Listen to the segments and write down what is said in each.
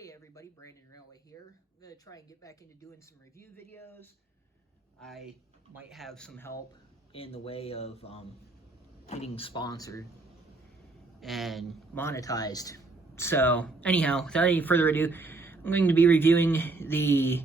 Hey everybody, Brandon Railway here. I'm going to try and get back into doing some review videos. I might have some help in the way of getting sponsored and monetized. So anyhow, without any further ado, I'm going to be reviewing the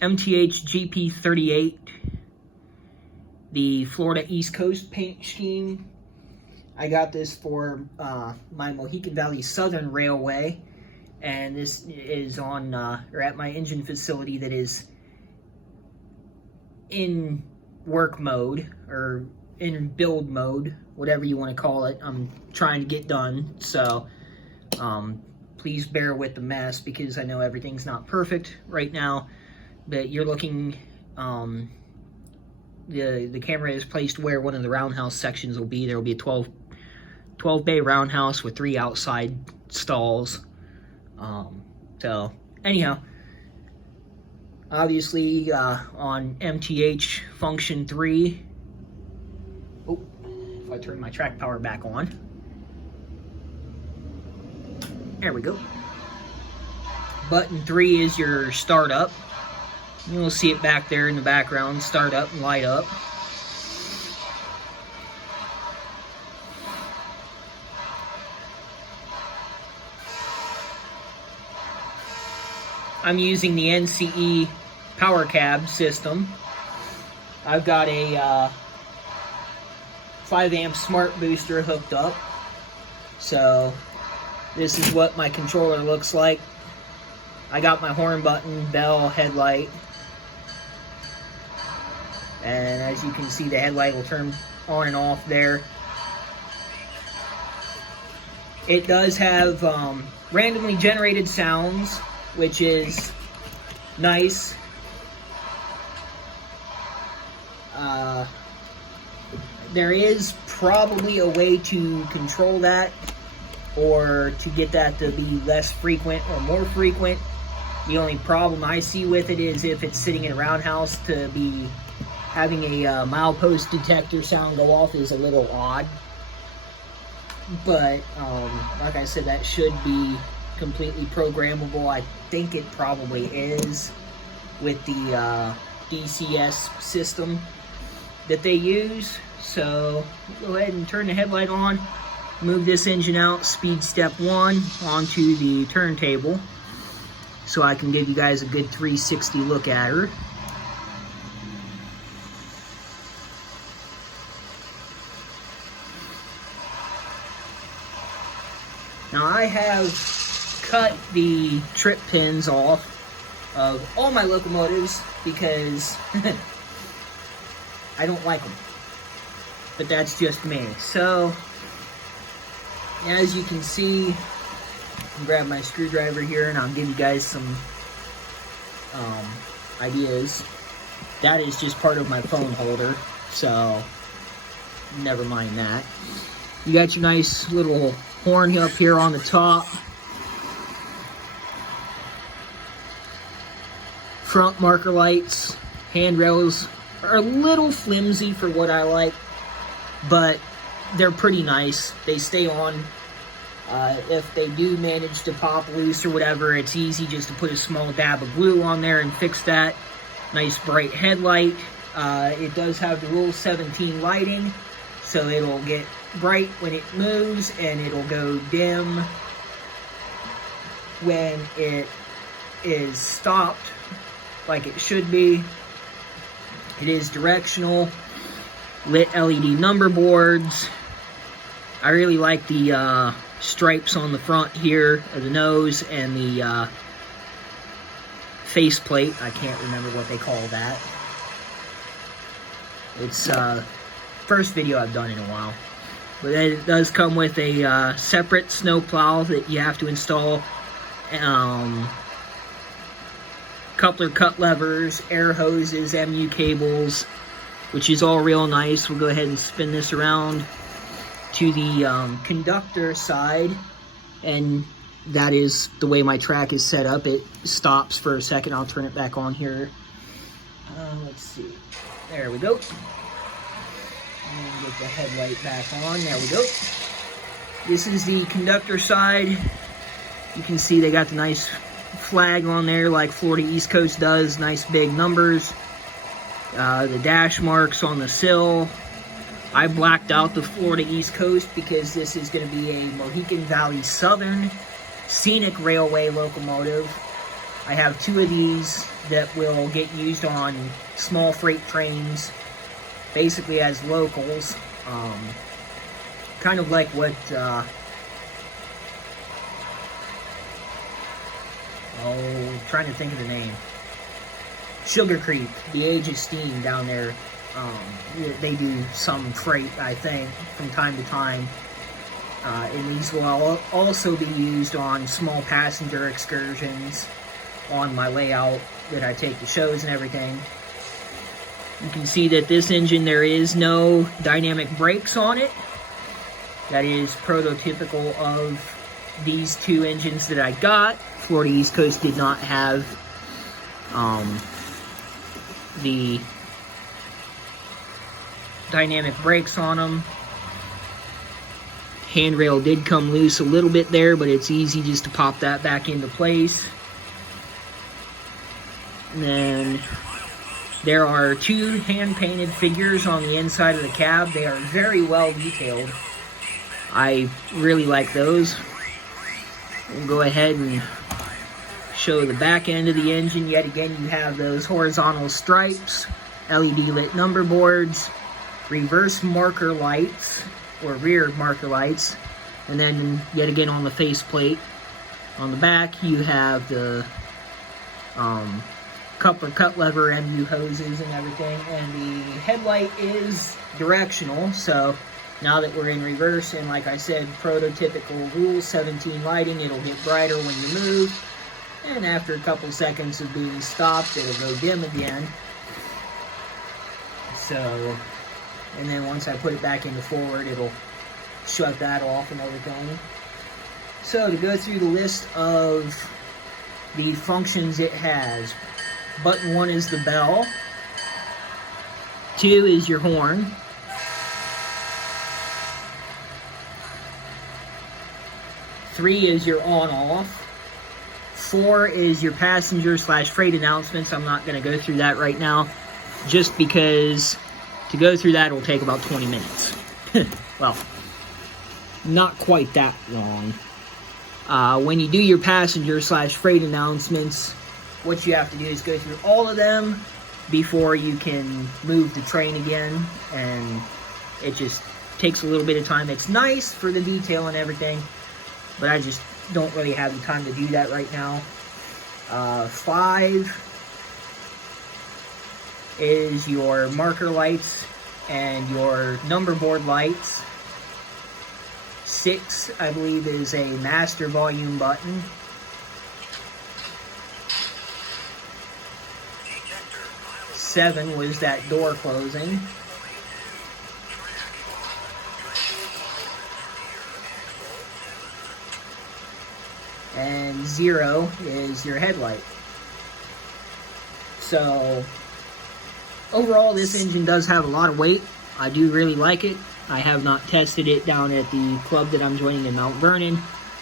MTH GP38, the Florida East Coast paint scheme. I got this for my Mohican Valley Southern Railway. And this is on, or at my engine facility that is in work mode, or in build mode, whatever you want to call it. I'm trying to get done, so please bear with the mess, because I know everything's not perfect right now, but you're looking, the camera is placed where one of the roundhouse sections will be. There will be a 12 bay roundhouse with 3 outside stalls. So anyhow, obviously on MTH function 3, if I turn my track power back on, there we go. Button 3 is your startup. You'll see it back there in the background, start up and light up. I'm using the NCE power cab system. I've got a 5 amp smart booster hooked up. So this is what my controller looks like. I got my horn button, bell, headlight. And as you can see, the headlight will turn on and off there. It does have randomly generated sounds, which is nice. There is probably a way to control that, or to get that to be less frequent or more frequent. The only problem I see with it is if it's sitting in a roundhouse, to be having a milepost detector sound go off is a little odd. But like I said, that should be completely programmable. I think it probably is with the DCS system that they use. So go ahead and turn the headlight on, move this engine out, speed step 1 onto the turntable, so I can give you guys a good 360 look at her. Now I have cut the trip pins off of all my locomotives because I don't like them, but that's just me. So as you can see, I'll grab my screwdriver here and I'll give you guys some ideas. That is just part of my phone holder, so never mind that. You got your nice little horn up here on the top. Front marker lights, handrails are a little flimsy for what I like, but they're pretty nice. They stay on. If they do manage to pop loose or whatever, it's easy just to put a small dab of glue on there and fix that. Nice bright headlight. It does have the Rule 17 lighting, so it'll get bright when it moves and it'll go dim when it is stopped, like it should be. It is directional, lit LED number boards. I really like the stripes on the front here of the nose and the faceplate. I can't remember what they call that. It's first video I've done in a while. But it does come with a separate snow plow that you have to install. Coupler cut levers, air hoses, MU cables, which is all real nice. We'll go ahead and spin this around to the conductor side, and that is the way my track is set up. It stops for a second. I'll turn it back on here. Let's see. There we go. And get the headlight back on. There we go. This is the conductor side. You can see they got the nice flag on there like Florida East Coast does, nice big numbers. The dash marks on the sill. I blacked out the Florida East Coast because this is going to be a Mohican Valley Southern Scenic Railway locomotive. I have 2 of these that will get used on small freight trains, basically as locals. Kind of like what, trying to think of the name. Sugar Creek, the Age of Steam down there. They do some freight, I think, from time to time. And these will also be used on small passenger excursions on my layout that I take to shows and everything. You can see that this engine, there is no dynamic brakes on it. That is prototypical of these 2 engines that I got. Florida East Coast did not have the dynamic brakes on them. Handrail did come loose a little bit there, but it's easy just to pop that back into place. And then there are 2 hand-painted figures on the inside of the cab. They are very well detailed. I really like those. We'll go ahead and show the back end of the engine. Yet again, you have those horizontal stripes, LED lit number boards, reverse marker lights, or rear marker lights, and then yet again on the faceplate on the back you have the coupler cut lever MU hoses and everything, and the headlight is directional. So now that we're in reverse, and like I said, prototypical Rule 17 lighting, it'll get brighter when you move, and after a couple seconds of being stopped, it'll go dim again. So, and then once I put it back into forward, it'll shut that off and everything. So to go through the list of the functions it has, button 1 is the bell, 2 is your horn, 3 is your on-off, 4 is your passenger / freight announcements. I'm not going to go through that right now, just because to go through that will take about 20 minutes. Well, not quite that long. When you do your passenger / freight announcements, what you have to do is go through all of them before you can move the train again, and it just takes a little bit of time. It's nice for the detail and everything, but I just don't really have the time to do that right now. 5 is your marker lights and your number board lights. 6, I believe, is a master volume button. 7 was that door closing. 0 is your headlight. So overall, this engine does have a lot of weight. I do really like it. I have not tested it down at the club that I'm joining in Mount Vernon.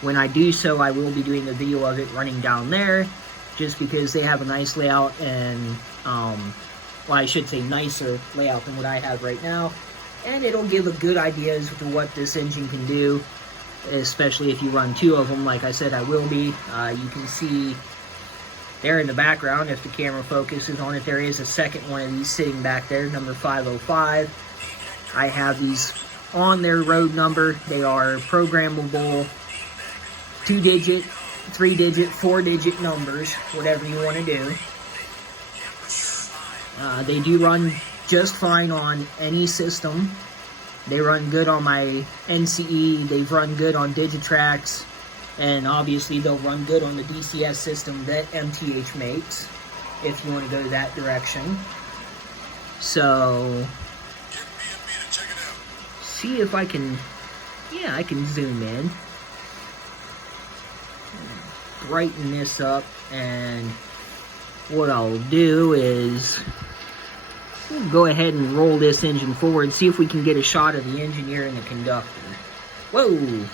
When I do so, I will be doing a video of it running down there, just because they have a nice layout, and well, I should say nicer layout than what I have right now, and it'll give a good idea as to what this engine can do, especially if you run 2 of them. Like I said, I will be. You can see there in the background, if the camera focuses on it, there is a second one of these sitting back there, number 505. I have these on their road number. They are programmable 2-digit, 3-digit, 4-digit numbers, whatever you want to do. They do run just fine on any system. They run good on my NCE, they've run good on Digitrax, and obviously they'll run good on the DCS system that MTH makes, if you want to go that direction. So, see if I can, yeah, I can zoom in, brighten this up, and what I'll do is we'll go ahead and roll this engine forward, see if we can get a shot of the engineer and the conductor. Whoa!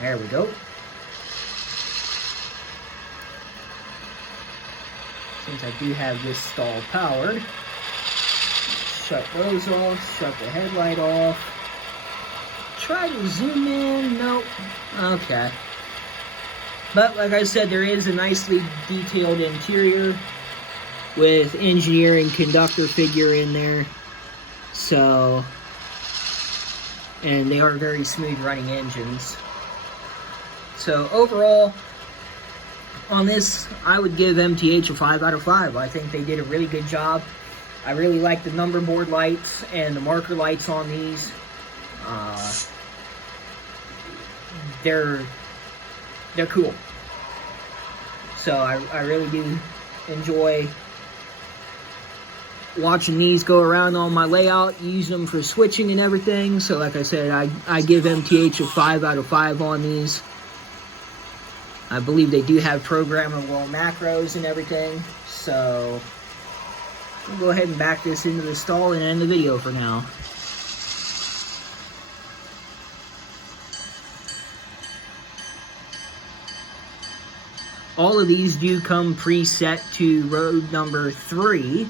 There we go. since I do have this stall powered. Shut those off, shut the headlight off. Try to zoom in, nope, okay. But like I said, there is a nicely detailed interior with engineer and conductor figure in there. So, and they are very smooth running engines. So overall, on this, I would give MTH a 5 out of 5. I think they did a really good job. I really like the number board lights and the marker lights on these. They're cool. So I really do enjoy watching these go around on my layout, use them for switching and everything. So like I said, I give MTH a 5 out of 5 on these. I believe they do have programmable macros and everything. So we'll go ahead and back this into the stall and end the video for now. All of these do come preset to road number 3,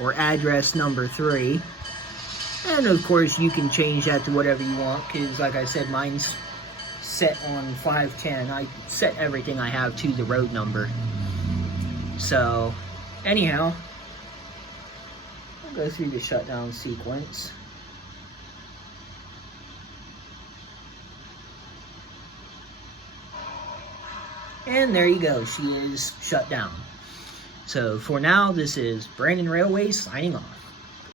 or address number 3. And of course you can change that to whatever you want, because like I said, mine's set on 510. I set everything I have to the road number. So anyhow, I'll go through the shutdown sequence. And there you go, she is shut down. So for now, this is Brandon Railway signing off.